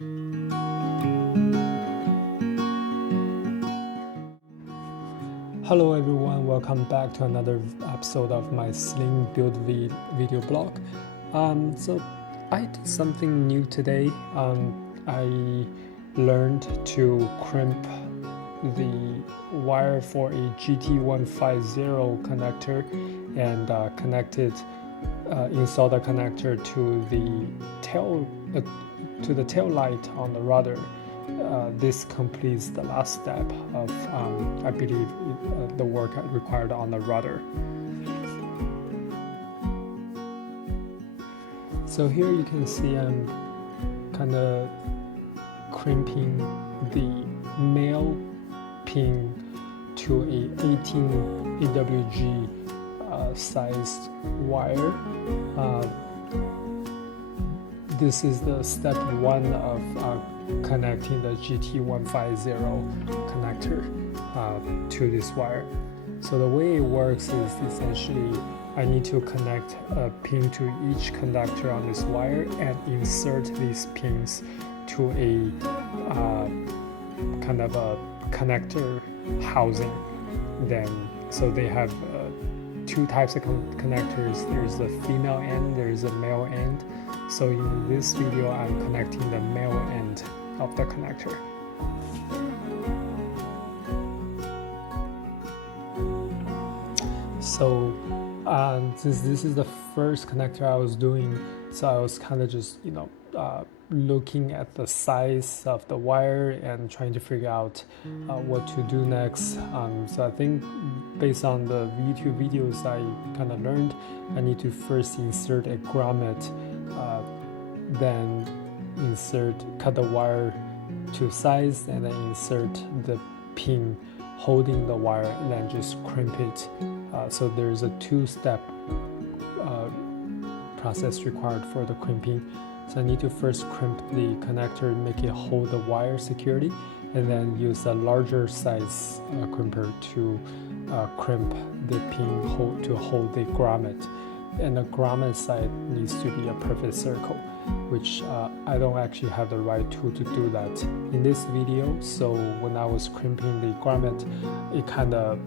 Hello everyone, welcome back to another episode of my Sling Build video blog. So I did something new today. I learned to crimp the wire for a GT150 connector and install the connector to the tail light on the rudder. This completes the last step of, I believe, the work required on the rudder. So here you can see I'm kind of crimping the male pin to a 18 AWG sized wire. This is the step one of connecting the GT150 connector to this wire. So the way it works is essentially I need to connect a pin to each conductor on this wire and insert these pins to a kind of a connector housing. So they have two types of connectors. There's the female end, there's a male end. So in this video, I'm connecting the male end of the connector. So this is the first connector I was doing. So I was kind of just looking at the size of the wire and trying to figure out what to do next. So I think based on the YouTube videos I kind of learned, I need to first insert a grommet, then cut the wire to size, and then insert the pin holding the wire, and then just crimp it. So there's a two-step process required for the crimping. So I need to first crimp the connector, make it hold the wire securely, and then use a larger size crimper to crimp the pin to hold the grommet. And the grommet side needs to be a perfect circle, which I don't actually have the right tool to do that in this video. So when I was crimping the grommet, it kind of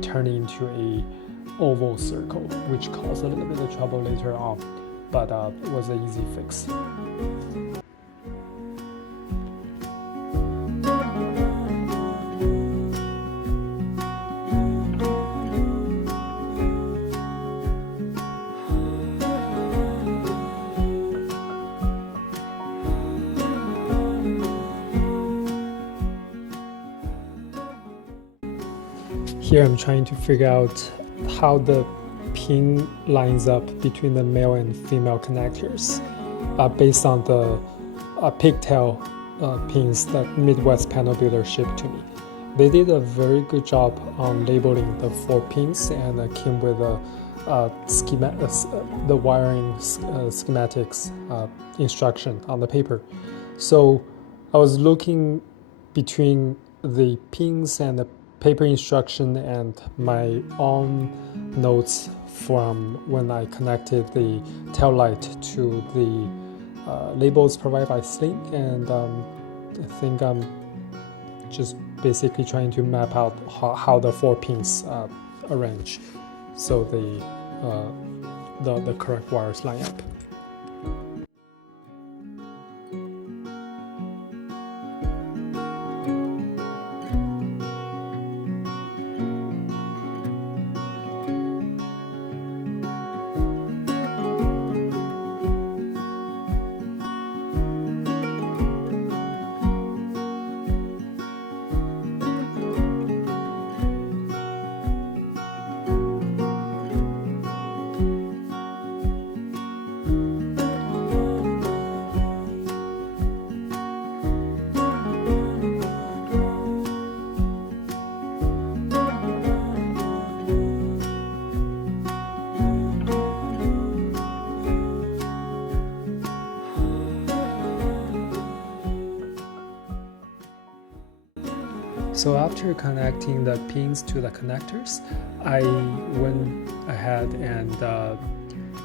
turned into a oval circle, which caused a little bit of trouble later on, but it was an easy fix. Here I'm trying to figure out how the pin lines up between the male and female connectors based on the pigtail pins that Midwest panel builder shipped to me. They did a very good job on labeling the 4 pins and came with the wiring schematics instruction on the paper. So I was looking between the pins and the paper instruction and my own notes from when I connected the tail light to the labels provided by Sling, and I think I'm just basically trying to map out how the 4 pins arrange so the correct wires line up. So after connecting the pins to the connectors, I went ahead and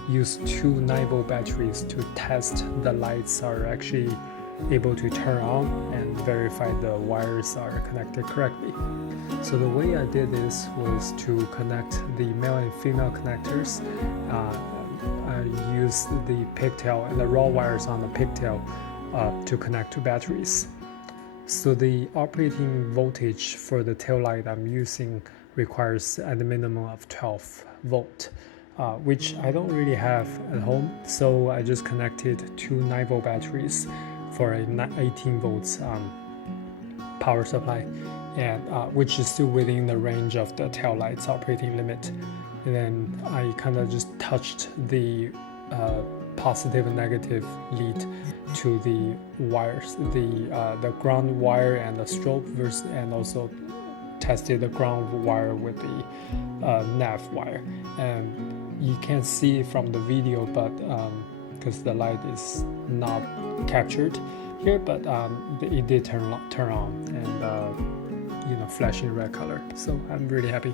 used 2 9-volt batteries to test the lights are actually able to turn on and verify the wires are connected correctly. So the way I did this was to connect the male and female connectors. I used the pigtail and the raw wires on the pigtail to connect to batteries. So the operating voltage for the tail light I'm using requires at a minimum of 12 volt, which I don't really have at home. So I just connected two 9-volt batteries for a 18 volts power supply, and which is still within the range of the tail light's operating limit. And then I kind of just touched the positive and negative lead to the wires, the ground wire and the strobe, and also tested the ground wire with the nav wire. And you can't see it from the video, but because the light is not captured here, but it did turn on and flashing red color. So I'm really happy.